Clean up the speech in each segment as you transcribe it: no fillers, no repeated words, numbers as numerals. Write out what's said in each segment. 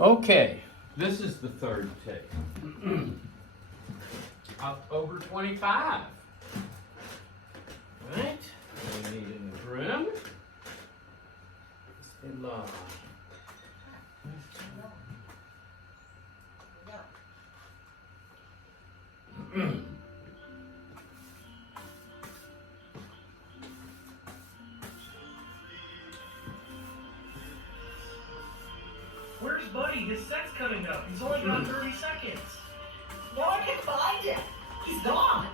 Okay, this is the third take. October 25. Right? We need an broom. Bismillah. Where's Buddy? His set's coming up. He's only got 30 seconds. No one can find him. He's gone.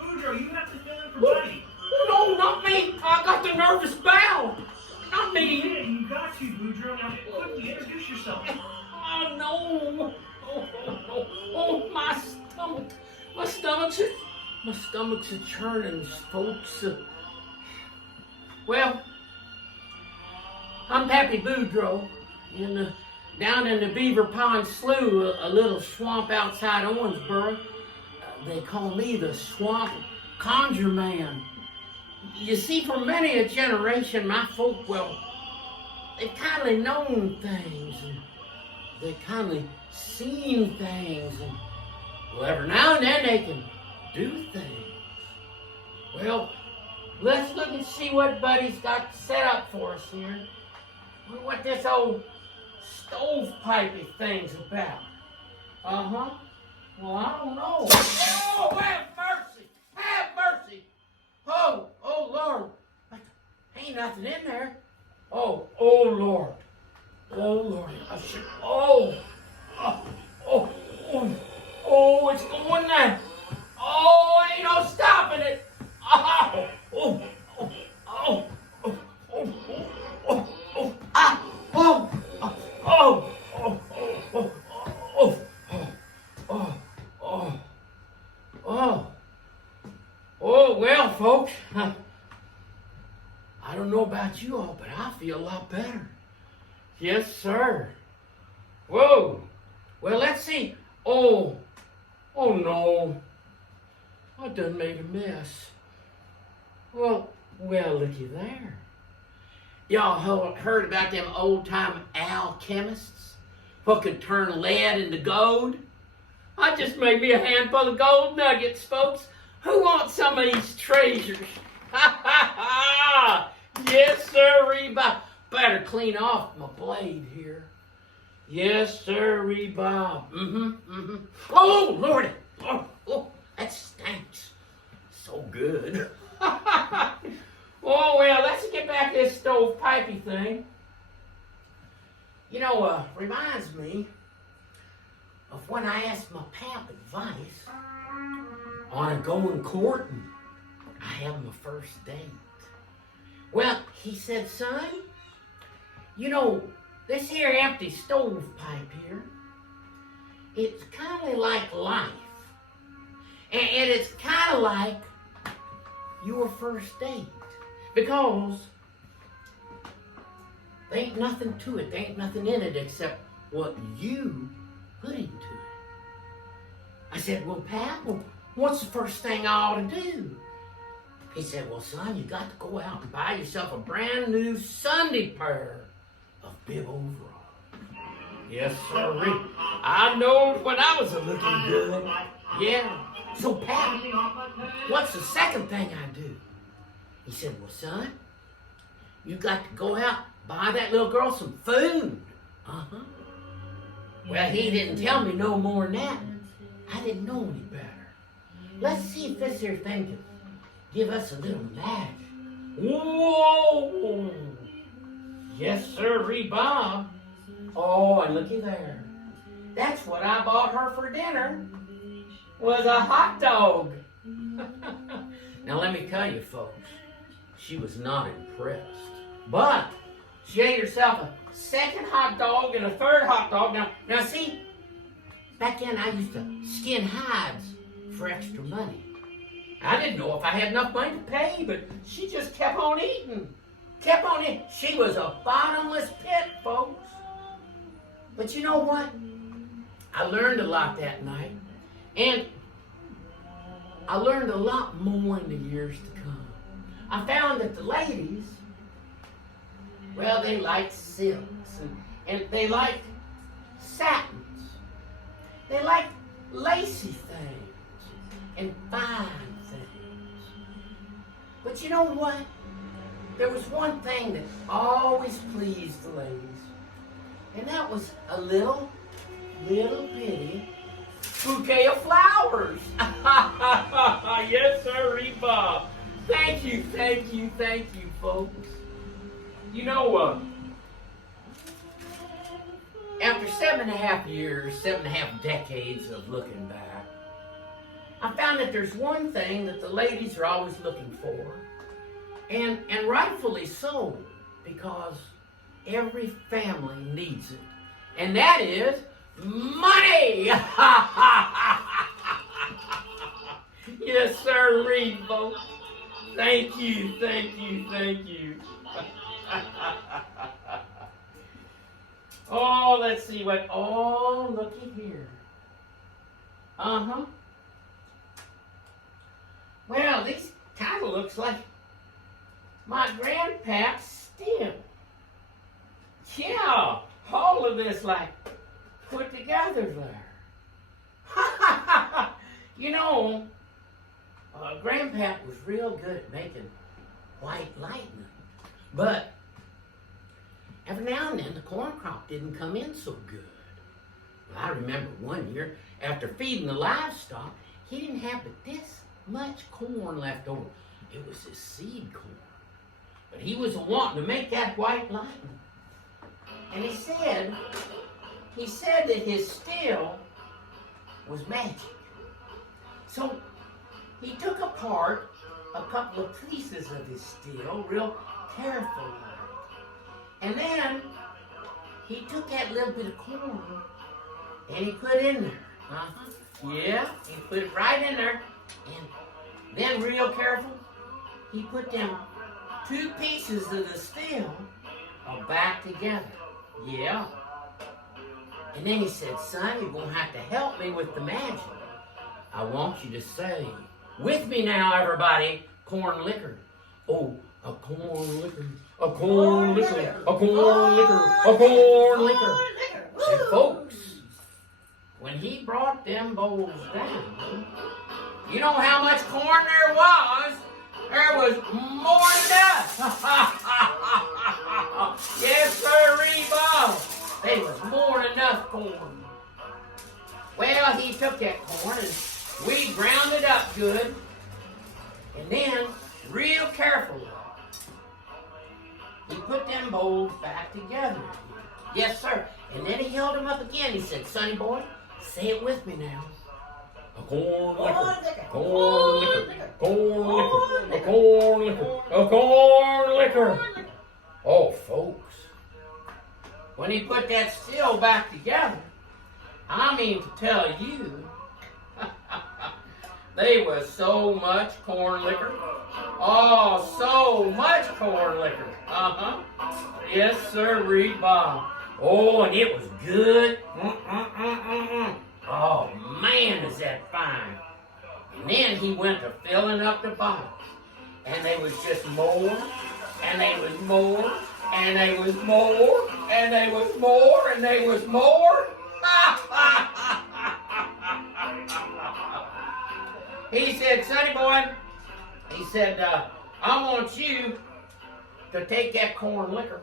Budro, you have to fill in for Buddy. No, not me. I got the nervous bowel. Not me. Yeah, you got to, Budro. Now, quickly, introduce yourself. Oh, no. Oh, my stomach. My stomach's a churning, folks. Well, I'm Pappy Budro. Down in the Beaver Pond Slough, a little swamp outside Owensboro. They call me the Swamp Conjure Man. You see, for many a generation, my folk, well, they've kindly known things, and they've kindly seen things, and well, every now and then they can do things. Well, let's look and see what Buddy's got set up for us here. What this old stovepipey thing's about. Uh-huh. Well, I don't know. Oh, have mercy! Have mercy! Oh, Lord. Ain't nothing in there. Oh, Lord. Oh, Lord. It's going there. Oh, ain't no stopping it. Well, folks, I don't know about you all, but I feel a lot better. Yes, sir. Whoa. Well, let's see. Oh no. I done made a mess. Well, looky there. Y'all heard about them old-time alchemists who could turn lead into gold? I just made me a handful of gold nuggets, folks. Who wants some of these treasures? Ha ha ha! Yes, sir, Bob. Better clean off my blade here. Yes, sir, Bob. Oh, Lordy! Oh, that stinks. So good. Oh, well, let's get back to this stovepipey thing. Reminds me of when I asked my pap advice on a going courting. I had my first date. Well, he said, son, this here empty stovepipe here, it's kind of like life. And it's kind of like your first date. Because there ain't nothing to it. There ain't nothing in it except what you put into it. I said, well, Pap, what's the first thing I ought to do? He said, well, son, you got to go out and buy yourself a brand new Sunday pair of bib overalls. Yes, sir. I knowed when I was looking good. Yeah. So, Pap, what's the second thing I do? He said, well, son, you got to go out, buy that little girl some food. Uh-huh. Well, he didn't tell me no more than that. I didn't know any better. Let's see if this here thing can give us a little magic. Whoa! Yes, sir, Bob. Oh, and looky there. That's what I bought her for dinner. Was a hot dog. Now, let me tell you, folks, she was not impressed. But she ate herself a second hot dog and a third hot dog. Now see, back then I used to skin hides for extra money. I didn't know if I had enough money to pay, but she just kept on eating. Kept on eating. She was a bottomless pit, folks. But you know what? I learned a lot that night. And I learned a lot more in the years to come. I found that the ladies, well, they liked silks. And they liked satins. They liked lacy things and fine things. But you know what? There was one thing that always pleased the ladies, and that was a little bitty bouquet of flowers. Yes, sir, Bob. Thank you, folks. You know, after 7.5 years, 7.5 decades of looking back, I found that there's one thing that the ladies are always looking for, and rightfully so, because every family needs it, and that is money. Yes, sir, Reed, folks. Thank you. Oh, let's see what. Oh, looky here. Well, this kind of looks like my grandpa's still. Yeah, all of this like put together there. You know, Grandpa was real good at making white lightning, but every now and then the corn crop didn't come in so good. Well, I remember one year, after feeding the livestock, he didn't have but this much corn left over. It was his seed corn. But he was wanting to make that white lightning. And he said that his still was magic. So he took apart a couple of pieces of his still real carefully. And then he took that little bit of corn and he put it in there. Yeah, he put it right in there. And then real careful, he put them 2 pieces of the still back together. Yeah. And then he said, son, you're going to have to help me with the magic. I want you to say, with me now, everybody, corn liquor. Oh, a corn liquor, a corn liquor, a corn liquor, a corn liquor. And folks, when he brought them bowls down, you know how much corn there was? There was more than enough. Yes, sir, Bob. There was more than enough corn. Well, he took that corn and we ground it up good. And then, real carefully, he put them bowls back together. Yes, sir. And then he held them up again. He said, sonny boy, say it with me now. A corn liquor, corn liquor, corn liquor, a corn liquor, a corn liquor. Oh, folks, when he put that still back together, I mean to tell you, there was so much corn liquor. Oh, so much corn liquor. Yes, sir, Bob. Oh, and it was good. Oh, man, is that fine. And then he went to filling up the bottles. And there was just more, and there was more, and there was more, and there was more, and there was more. He said, sonny boy, he said, I want you to take that corn liquor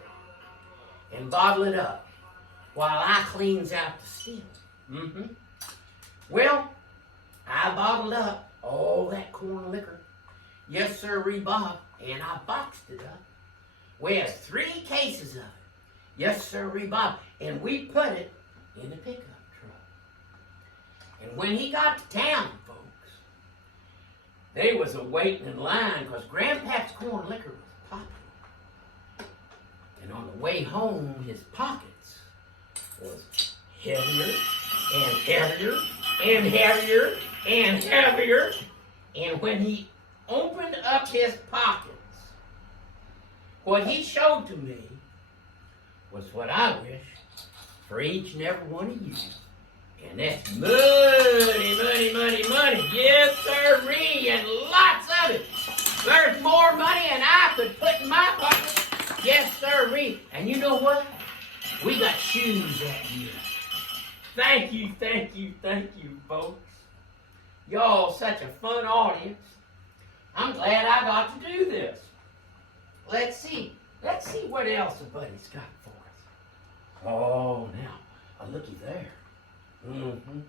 and bottle it up while I cleans out the still. Well, I bottled up all that corn liquor. Yes, sir, Bob, and I boxed it up. We had 3 cases of it. Yes, sir, Bob, and we put it in the pickup truck. And when he got to town, folks, they was a waiting in line because Grandpa's corn liquor was popular. And on the way home, his pockets was heavier and heavier and heavier and heavier. And when he opened up his pockets, what he showed to me was what I wish for each and every one of you. And that's money, money, money, money. Yes, sirree, and lots of it. There's more money than I could put in my pocket. Yes, sirree. And you know what? We got shoes that year. Thank you, folks. Y'all such a fun audience. I'm glad I got to do this. Let's see what else the buddy's got for us. Oh, now, looky there. Mm-hmm.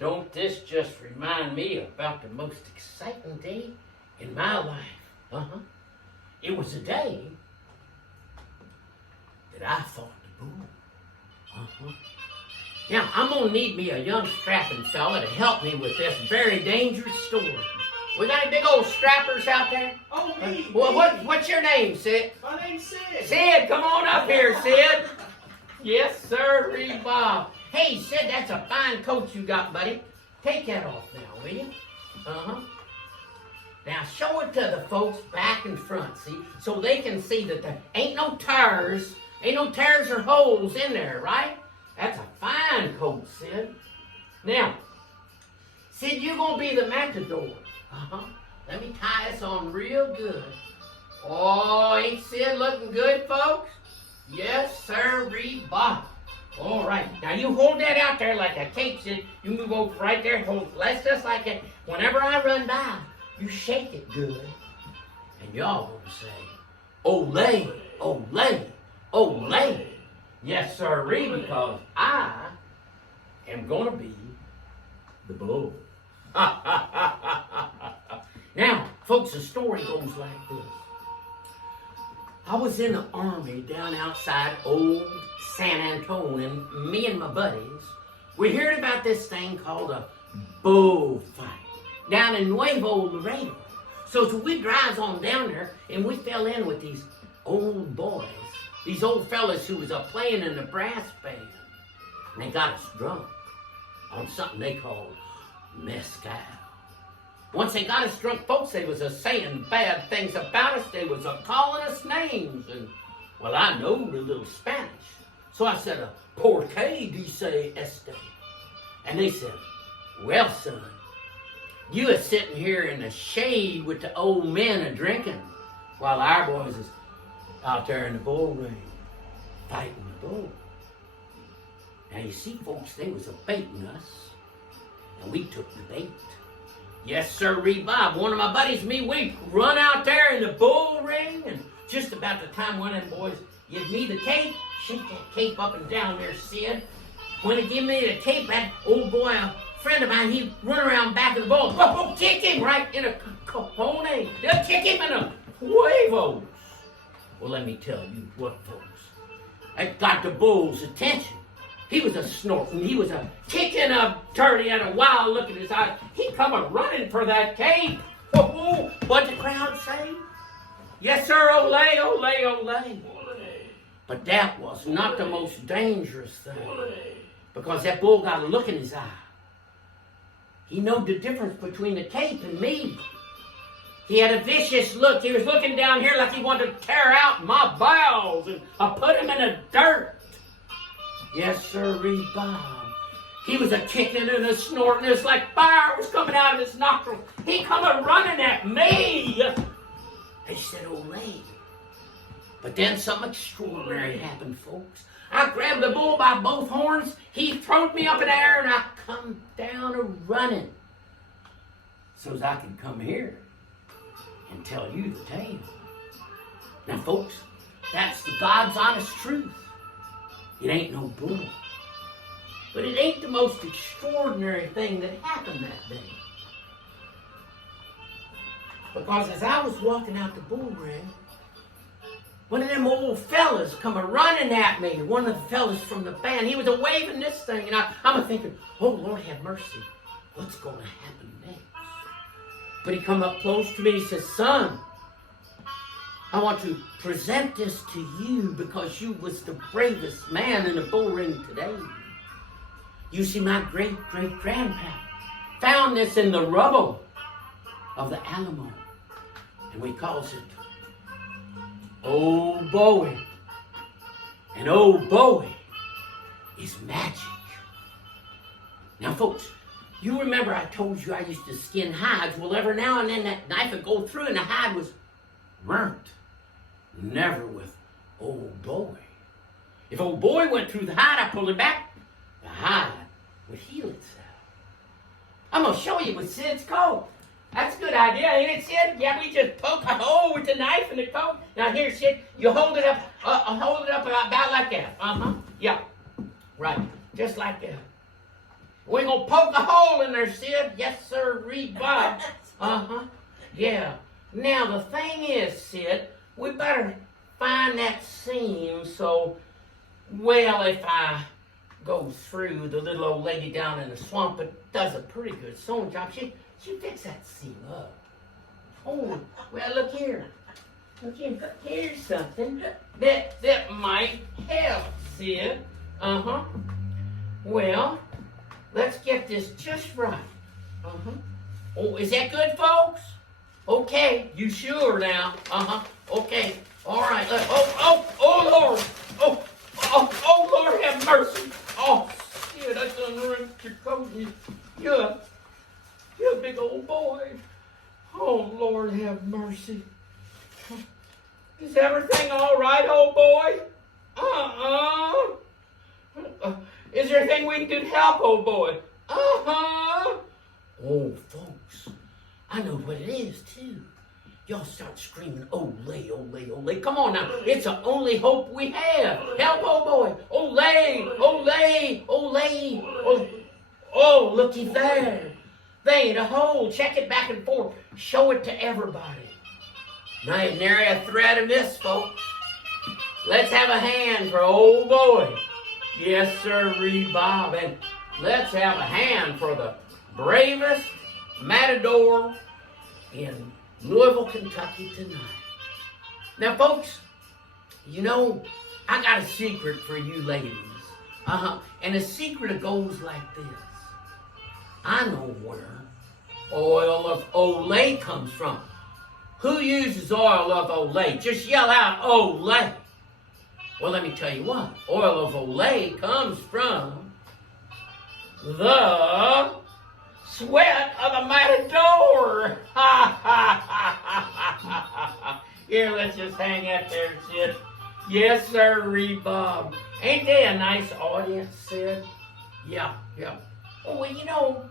Don't this just remind me about the most exciting day in my life? Uh-huh. It was a day that I fought the bull. Uh-huh. Now, I'm going to need me a young strapping fella to help me with this very dangerous story. We got any big old strappers out there? Oh, me. What's your name, Sid? My name's Sid. Sid, come on up here, Sid. Yes, sir, Bob. Hey, Sid, that's a fine coat you got, buddy. Take that off now, will you? Uh-huh. Now, show it to the folks back and front, see? So they can see that there ain't no tears or holes in there, right? That's a fine coat, Sid. Now, Sid, you're going to be the matador. Uh-huh. Let me tie this on real good. Oh, ain't Sid looking good, folks? Yes, sir, Bob. All right. Now, you hold that out there like a cape, Sid. You move over right there and hold it. That's just like it. Whenever I run by, you shake it good. And y'all going to say, Olay, Olay, Olay. Yes, sir, because I am going to be the bull. Now, folks, the story goes like this. I was in the army down outside old San Antonio, and me and my buddies, we heard about this thing called a bullfight down in Nuevo Laredo. So we drives on down there, and we fell in with these old boys, these old fellas who was playing in the brass band. And they got us drunk on something they called mezcal. Once they got us drunk, folks, they was saying bad things about us. They was calling us names. And, well, I know a little Spanish. So I said, ¿Por qué dice este? And they said, well, son, you are sitting here in the shade with the old men a-drinking, while our boys is out there in the bull ring, fighting the bull. Now, you see, folks, they was baiting us, and we took the bait. Yes, sir, Bob. One of my buddies and me, we run out there in the bull ring, and just about the time one of them boys give me the cape, shake that cape up and down there, Sid. When he give me the cape, that old boy, a friend of mine, he run around back of the bull, kick him right in a cojones. They'll kick him in a huevos. Well, let me tell you what, folks. That got the bull's attention. He was a snorting. He was a kicking up dirty and a wild look in his eyes. He come a running for that cape. Oh, what'd the crowd say? Yes, sir, olay, olay, olay. But that was not the most dangerous thing. Because that bull got a look in his eye. He knowed the difference between the cape and me. He had a vicious look. He was looking down here like he wanted to tear out my bowels and put him in the dirt. Yes, sir, Bob. He was a kicking and a snorting. It was like fire was coming out of his nostrils. He come a running at me. They said, Olay. But then something extraordinary happened, folks. I grabbed the bull by both horns. He throwed me up in the air, and I come down a-running. So as I could come here and tell you the tale. Now, folks, that's the God's honest truth. It ain't no bull. But it ain't the most extraordinary thing that happened that day. Because as I was walking out the bull ring, one of them old fellas come a-running at me. One of the fellas from the band, he was a-waving this thing. And I'm a-thinking, oh, Lord have mercy. What's going to happen next? But he come up close to me. He says, son, I want to present this to you because you was the bravest man in the bull ring today. You see, my great-great-grandpa found this in the rubble of the Alamo. And we calls it Old Bowie. And Old Bowie is magic. Now, folks, you remember I told you I used to skin hides. Well, every now and then that knife would go through and the hide was burnt. Never with Old Bowie. If Old Bowie went through the hide, I pulled it back. The hide would heal itself. I'm going to show you with Sid's coat. That's a good idea, ain't it, Sid? Yeah, we just poke a hole with the knife in the coat. Now here, Sid, you hold it up about like that. Yeah, right, just like that. We're going to poke a hole in there, Sid. Yes, sir, read Bob. Yeah. Now, the thing is, Sid, we better find that seam so, well, if I go through, the little old lady down in the swamp, it does a pretty good sewing job. She fix that seam up. Oh, well, look here. Look here. Here's something that might help, Sid. Well, let's get this just right. Oh, is that good, folks? Okay, you sure now? Okay. All right. Oh, Lord. Oh, Lord, have mercy. Oh, shit, I done ripped your coat. You're a big old boy. Oh, Lord, have mercy. Is everything all right, old boy? Is there anything we can do to help, old boy? Oh, folks, I know what it is, too. Y'all start screaming, "Olay, olay, olay." Come on now. It's the only hope we have. Help, old boy. Olay, olay, olay. Oh, looky there. There ain't a hole. Check it back and forth. Show it to everybody. Now, ain't nary a thread of this, folks. Let's have a hand for old boy. Yes, sir, Bob. And let's have a hand for the bravest matador in Louisville, Kentucky tonight. Now, folks, you know, I got a secret for you ladies. And the secret goes like this. I know where oil of Olay comes from. Who uses oil of Olay? Just yell out, Olay. Well, let me tell you what. Oil of Olay comes from the sweat of a matador. Here, let's just hang out there, Sid. Yes, sir, Bob. Ain't they a nice audience, Sid? Yeah. Oh, well, you know,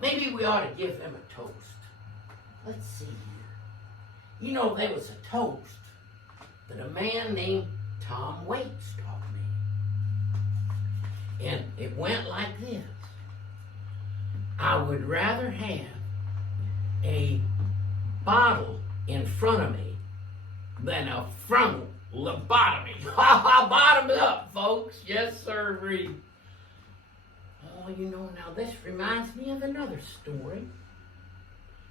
maybe we ought to give them a toast. Let's see here. You know, there was a toast that a man named Tom Waits taught me. And it went like this. I would rather have a bottle in front of me than a frontal lobotomy. Bottoms up, folks. Yes, sir. Oh, you know, now this reminds me of another story.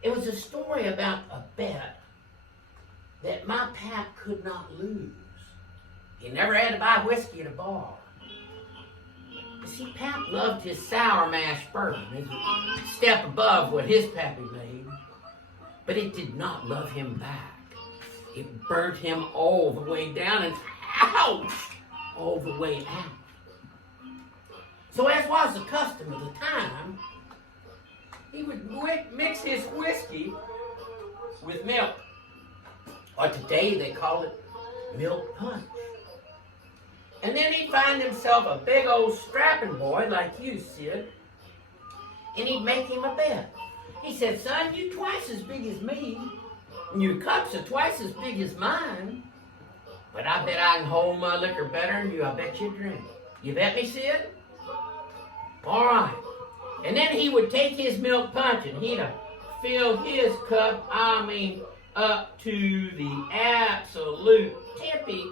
It was a story about a bet that my pap could not lose. He never had to buy whiskey at a bar. You see, Pap loved his sour mash bourbon. It was a step above what his pappy made. But it did not love him back. It burnt him all the way down and, ouch, all the way out. So as was the custom of the time, he would mix his whiskey with milk. Or today they call it milk punch. And then he'd find himself a big old strapping boy like you, Sid. And he'd make him a bet. He said, "Son, you twice as big as me. And your cups are twice as big as mine. But I bet I can hold my liquor better than you. I bet you drink. You bet me, Sid?" All right. And then he would take his milk punch and he'd fill his cup, up to the absolute tippy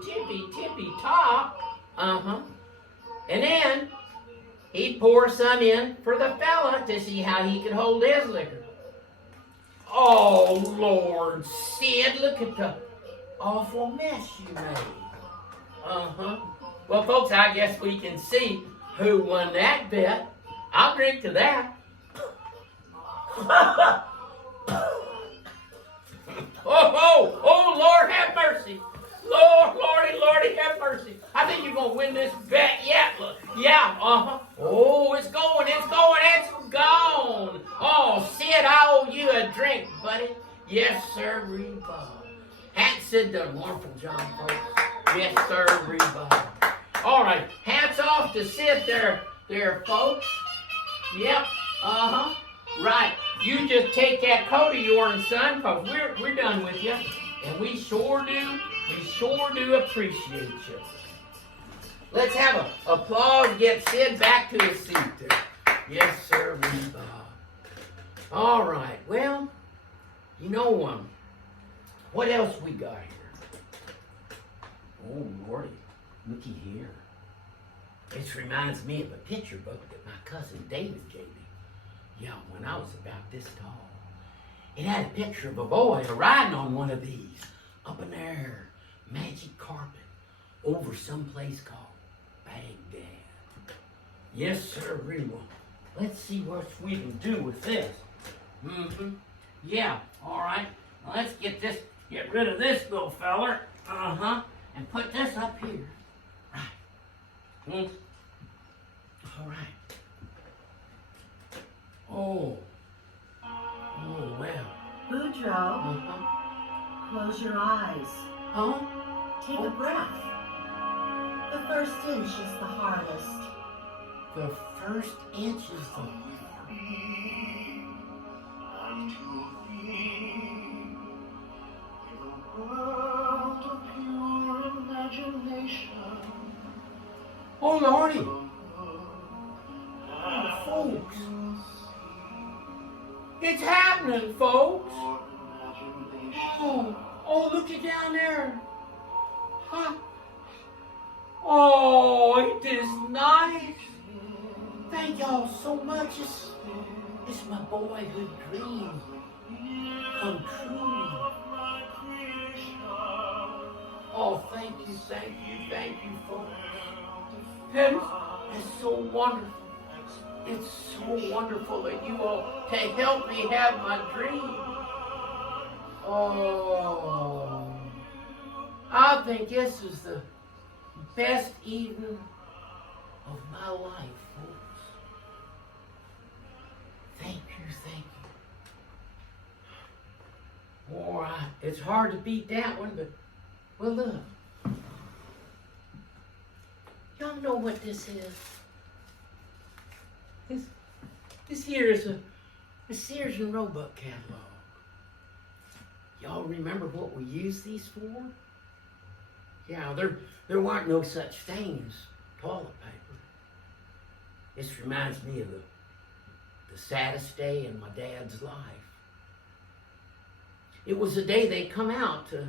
top. And then he'd pour some in for the fella to see how he could hold his liquor. Oh, Lord, Sid, look at the awful mess you made. Well, folks, I guess we can see who won that bet. I'll drink to that. Oh, Lord, have mercy. Lordy, have mercy. I think you're going to win this bet yet. Yeah, Oh, it's gone. Oh, Sid, I owe you a drink, buddy. Yes, sir, Bob. Aunt Sid done a wonderful job, folks. Yes, sir, Bob. All right, hats off to Sid there there, folks. Yep. Uh-huh. Right. You just take that coat of yours, son, because we're done with you. And we sure do appreciate you. Let's have an applause, get Sid back to his seat there. Yes, sir, all right, well, you know, what else we got here? Oh, Lordy, looky here. This reminds me of a picture book that my cousin David gave me. Yeah, when I was about this tall. It had a picture of a boy riding on one of these up in there, magic carpet, over someplace called Baghdad. Yes, sir, really well. Let's see what we can do with this. Yeah, all right. Now let's get rid of this little feller. And put this up here. Right. All right. Oh, well. Budro, close your eyes. Huh? Take a breath. The first inch is the hardest. The first inch is the Oh, Lordy. Oh, folks. It's happening, folks. Oh, looky down there. Huh? Oh, it is nice. Thank y'all so much. It's my boyhood dream come true. Oh, thank you, folks. It's so wonderful. It's so wonderful that you all to help me have my dream. Oh, I think this is the best evening of my life, folks. Thank you. All right, it's hard to beat that one, but, well, look. Y'all know what this is. This here is a Sears and Roebuck catalog. Y'all remember what we used these for? Yeah, there weren't no such thing as toilet paper. This reminds me of the saddest day in my dad's life. It was the day they come out to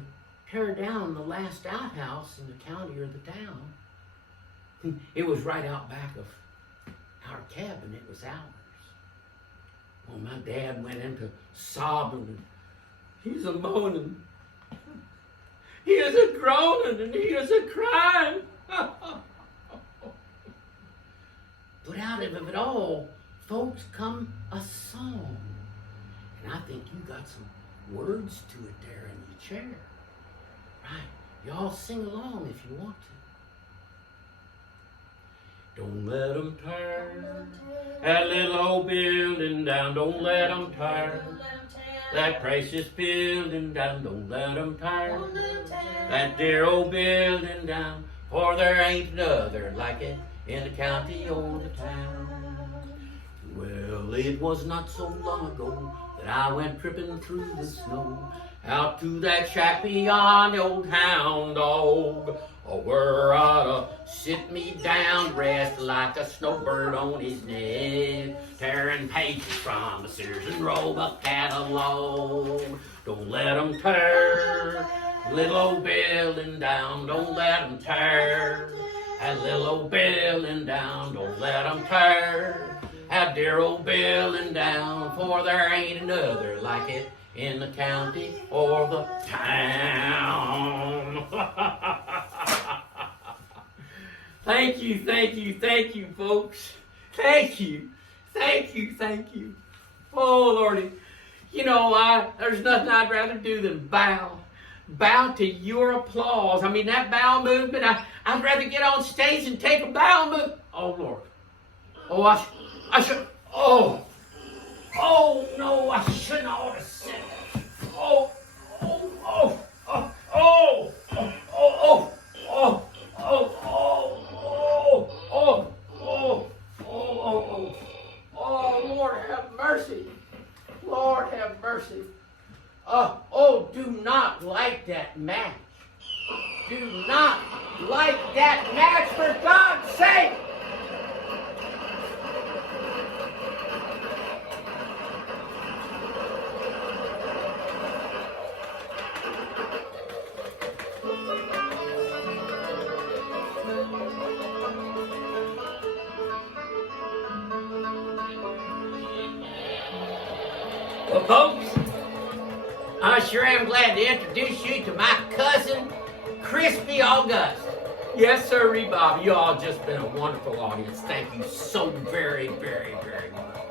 tear down the last outhouse in the county or the town. It was right out back of our cabin. It was ours. Well, my dad went into sobbing, and he was a moaning. He was a groaning, and he was a crying. But out of it all, folks, come a song. And I think you got some words to it there in the chair. Right. Y'all sing along if you want to. Don't let them tear that little old building down. Don't let them tear that precious building down. Don't let them tear that dear old building down. For there ain't another like it in the county or the town. Well, it was not so long ago that I went tripping through the snow out to that shack beyond the old hound dog. Oh, where I ought to sit me down, rest like a snowbird on his neck, tearing pages from the Sears and Roebuck catalog. Don't let them tear little old building down. Don't let them tear that little old building down. Don't let them tear that dear old building down, for there ain't another like it in the county or the town. Thank you, folks. Thank you. Oh, Lordy. You know, there's nothing I'd rather do than bow to your applause. I mean, that bow movement, I'd rather get on stage and take a bow movement. Oh, Lord. Oh, I should, oh no, I shouldn't have said that. Oh. light that match. Do not light that match, for God's sake! Well, folks, I sure am glad to introduce you to my cousin, Crispy August. Yes, sir, Bob. You all just been a wonderful audience. Thank you so very, very, very much.